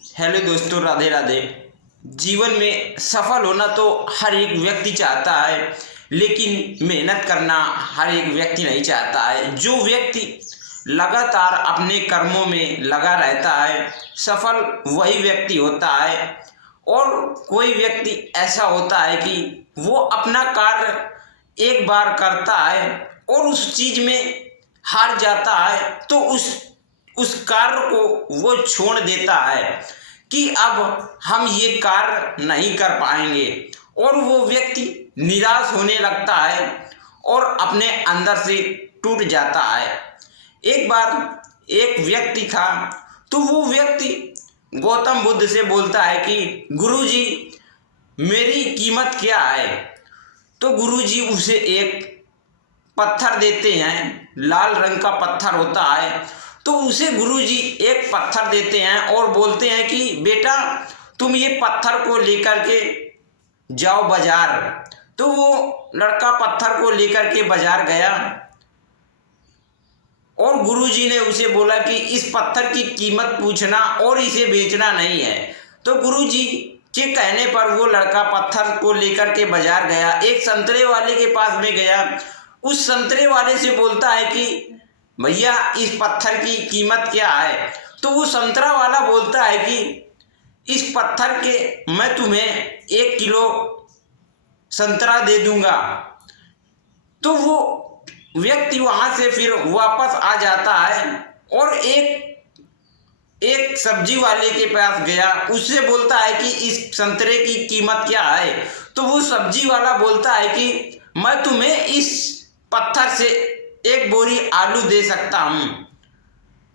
Hello दोस्तों, राधे राधे। जीवन में सफल होना तो हर एक व्यक्ति चाहता है, लेकिन मेहनत करना हर एक व्यक्ति नहीं चाहता है। जो व्यक्ति लगातार अपने कर्मों में लगा रहता है, सफल वही व्यक्ति होता है। और कोई व्यक्ति ऐसा होता है कि वो अपना कार्य एक बार करता है और उस चीज में हार जाता है, तो उस कार्य को वो छोड़ देता है कि अब हम ये कार्य नहीं कर पाएंगे, और वो व्यक्ति निराश होने लगता है और अपने अंदर से टूट जाता है। एक बार एक व्यक्ति था, तो वो व्यक्ति गौतम बुद्ध से बोलता है कि गुरुजी, मेरी कीमत क्या है। तो गुरुजी उसे एक पत्थर देते हैं, लाल रंग का पत्थर होता है। तो उसे गुरुजी एक पत्थर देते हैं और बोलते हैं कि बेटा, तुम ये पत्थर को लेकर के जाओ बाजार। तो वो लड़का पत्थर को लेकर के बाजार गया और गुरुजी ने उसे बोला कि इस पत्थर की कीमत पूछना और इसे बेचना नहीं है। तो गुरुजी के कहने पर वो लड़का पत्थर को लेकर के बाजार गया, एक संतरे वाले के पास में गया। उस संतरे वाले से बोलता है कि भैया, इस पत्थर की कीमत क्या है। तो वो संतरा वाला बोलता है कि इस पत्थर के मैं तुम्हें 1 किलो संतरा दे दूंगा। तो वो व्यक्ति वहां से फिर वापस आ जाता है और एक सब्जी वाले के पास गया, उससे बोलता है कि इस संतरे की कीमत क्या है। तो वो सब्जी वाला बोलता है कि मैं तुम्हें इस पत्थर से 1 बोरी आलू दे सकता हूं।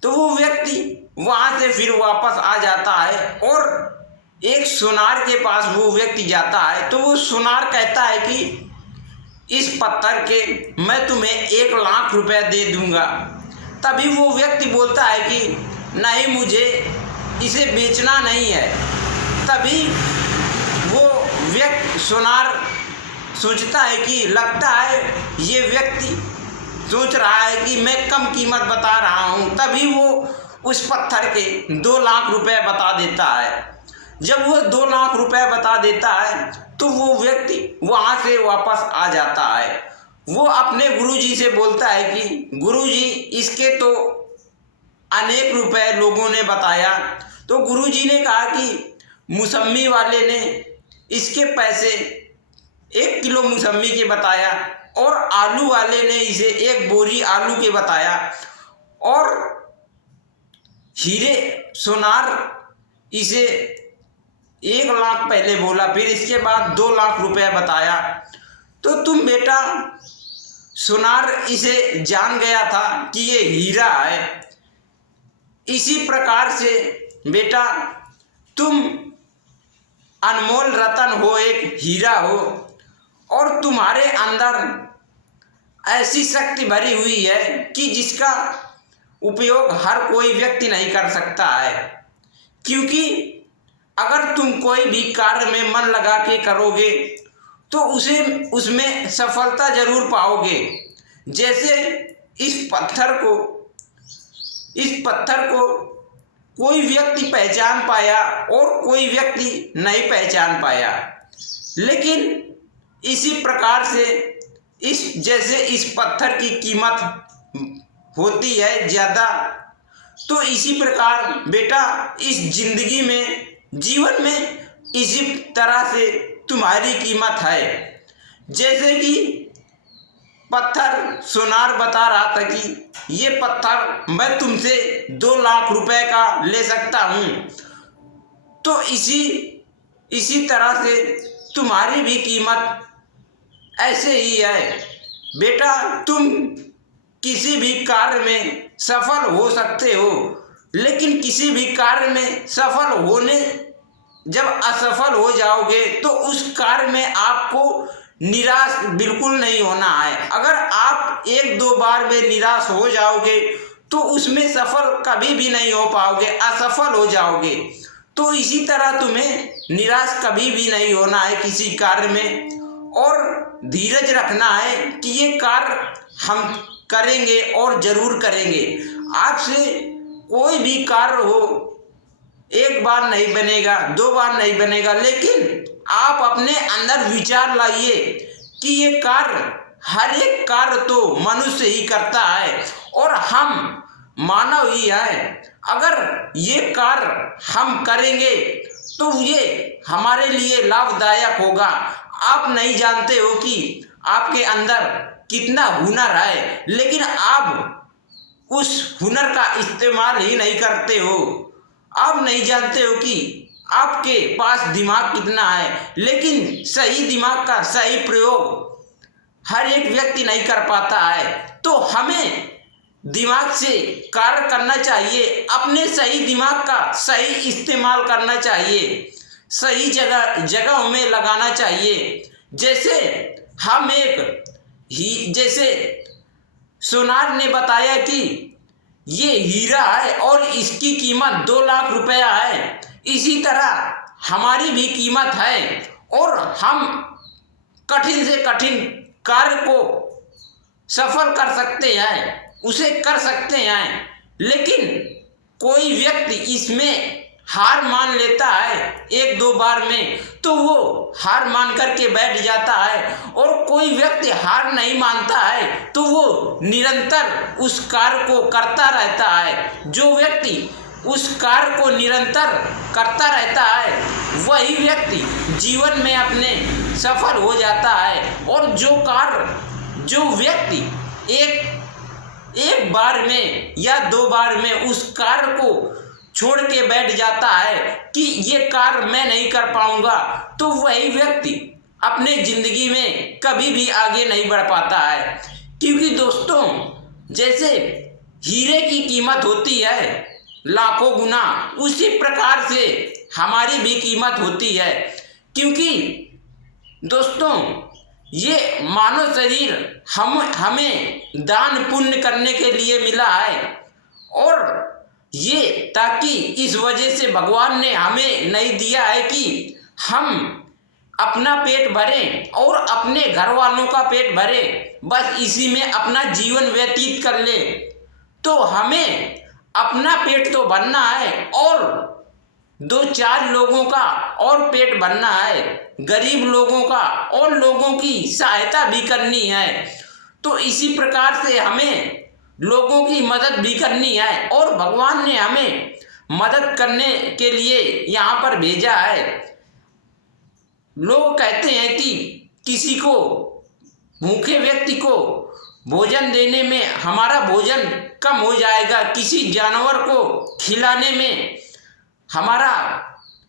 तो वो व्यक्ति वहां से फिर वापस आ जाता है और एक सुनार के पास वो व्यक्ति जाता है। तो वो सुनार कहता है कि इस पत्थर के मैं तुम्हें 1 लाख रुपए दे दूंगा। तभी वो व्यक्ति बोलता है कि नहीं, मुझे इसे बेचना नहीं है। तभी वो व्यक्ति सुनार सोचता है कि लगता है ये व्यक्ति सोच रहा है कि मैं कम कीमत बता रहा हूँ। तभी वो उस पत्थर के 2 लाख रुपए बता देता है। जब वो 2 लाख रुपए बता देता है, तो वो व्यक्ति वहां से वापस आ जाता है। वो अपने गुरुजी से बोलता है कि गुरुजी, इसके तो अनेक रुपए लोगों ने बताया। तो गुरुजी ने कहा कि मौसम्मी वाले ने इसके पैसे 1 किलो मौसम्मी के बताया, और आलू वाले ने इसे 1 बोरी आलू के बताया, और हीरे सुनार इसे 1 लाख पहले बोला, फिर इसके बाद 2 लाख रुपए बताया। तो तुम बेटा, सुनार इसे जान गया था कि ये हीरा है। इसी प्रकार से बेटा, तुम अनमोल रतन हो, एक हीरा हो, और तुम्हारे अंदर ऐसी शक्ति भरी हुई है कि जिसका उपयोग हर कोई व्यक्ति नहीं कर सकता है। क्योंकि अगर तुम कोई भी कार्य में मन लगा के करोगे तो उसमें सफलता जरूर पाओगे। जैसे इस पत्थर को कोई व्यक्ति पहचान पाया और कोई व्यक्ति नहीं पहचान पाया। लेकिन इसी प्रकार से जैसे इस पत्थर की कीमत होती है ज़्यादा, तो इसी प्रकार बेटा, इस जिंदगी में, जीवन में इसी तरह से तुम्हारी कीमत है। जैसे कि पत्थर सुनार बता रहा था कि ये पत्थर मैं तुमसे 2 लाख रुपए का ले सकता हूँ, तो इसी तरह से तुम्हारी भी कीमत ऐसे ही है। बेटा, तुम किसी भी कार्य में सफल हो सकते हो, लेकिन किसी भी कार्य में सफल होने जब असफल हो जाओगे तो उस कार्य में आपको निराश बिल्कुल नहीं होना है। अगर आप 1-2 बार में निराश हो जाओगे तो उसमें सफल कभी भी नहीं हो पाओगे, असफल हो जाओगे। तो इसी तरह तुम्हें निराश कभी भी नहीं होना है किसी कार्य में, और धीरज रखना है कि ये कार्य हम करेंगे और जरूर करेंगे। आपसे कोई भी कार्य हो, एक बार नहीं बनेगा, 2 बार नहीं बनेगा, लेकिन आप अपने अंदर विचार लाइए कि ये कार्य, हर एक कार्य तो मनुष्य ही करता है और हम मानव ही है। अगर ये कार्य हम करेंगे तो ये हमारे लिए लाभदायक होगा। आप नहीं जानते हो कि आपके अंदर कितना हुनर है, लेकिन आप उस हुनर का इस्तेमाल ही नहीं करते हो। आप नहीं जानते हो कि आपके पास दिमाग कितना है, लेकिन सही दिमाग का सही प्रयोग हर एक व्यक्ति नहीं कर पाता है। तो हमें दिमाग से कार्य करना चाहिए, अपने सही दिमाग का सही इस्तेमाल करना चाहिए, सही जगहों में लगाना चाहिए। जैसे हम जैसे सोनार ने बताया कि ये हीरा है और इसकी कीमत 2 लाख रुपया है, इसी तरह हमारी भी कीमत है और हम कठिन से कठिन कार्य को सफल कर सकते हैं, उसे कर सकते हैं। लेकिन कोई व्यक्ति इसमें हार मान लेता है 1-2 बार में, तो वो हार मान करके बैठ जाता है, और कोई व्यक्ति हार नहीं मानता है तो वो निरंतर उस कार्य को करता रहता है। जो व्यक्ति उस कार्य को निरंतर करता रहता है वही व्यक्ति जीवन में अपने सफल हो जाता है। और जो व्यक्ति एक बार में या 2 बार में उस कार्य को छोड़ के बैठ जाता है कि ये कार्य मैं नहीं कर पाऊंगा, तो वही व्यक्ति अपने जिंदगी में कभी भी आगे नहीं बढ़ पाता है। क्योंकि दोस्तों, जैसे हीरे की कीमत होती है लाखों गुना, उसी प्रकार से हमारी भी कीमत होती है। क्योंकि दोस्तों, ये मानव शरीर हमें दान पुण्य करने के लिए मिला है, और ये ताकि इस वजह से भगवान ने हमें नहीं दिया है कि हम अपना पेट भरें और अपने घर वालों का पेट भरें, बस इसी में अपना जीवन व्यतीत कर ले। तो हमें अपना पेट तो भरना है और 2-4 लोगों का और पेट भरना है, गरीब लोगों का और लोगों की सहायता भी करनी है। तो इसी प्रकार से हमें लोगों की मदद भी करनी है, और भगवान ने हमें मदद करने के लिए यहाँ पर भेजा है। लोग कहते हैं कि किसी को, भूखे व्यक्ति को भोजन देने में हमारा भोजन कम हो जाएगा, किसी जानवर को खिलाने में हमारा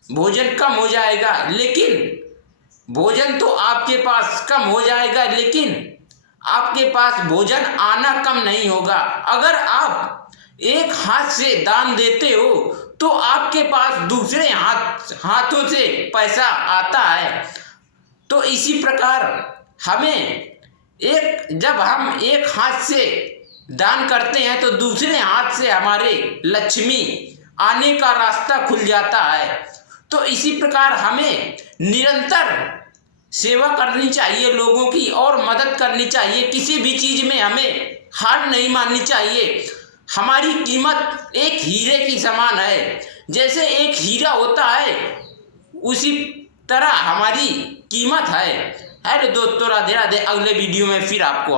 भोजन कम हो जाएगा, लेकिन भोजन तो आपके पास कम हो जाएगा, लेकिन आपके पास भोजन आना कम नहीं होगा। अगर आप एक हाथ से दान देते हो तो आपके पास दूसरे हाथों से पैसा आता है। तो इसी प्रकार जब हम एक हाथ से दान करते हैं तो दूसरे हाथ से हमारे लक्ष्मी आने का रास्ता खुल जाता है। तो इसी प्रकार हमें निरंतर सेवा करनी चाहिए लोगों की, और मदद करनी चाहिए। किसी भी चीज में हमें हार नहीं माननी चाहिए। हमारी कीमत एक हीरे की समान है। जैसे एक हीरा होता है उसी तरह हमारी कीमत है। तो दोस्तों, राधे राधे। अगले वीडियो में फिर आपको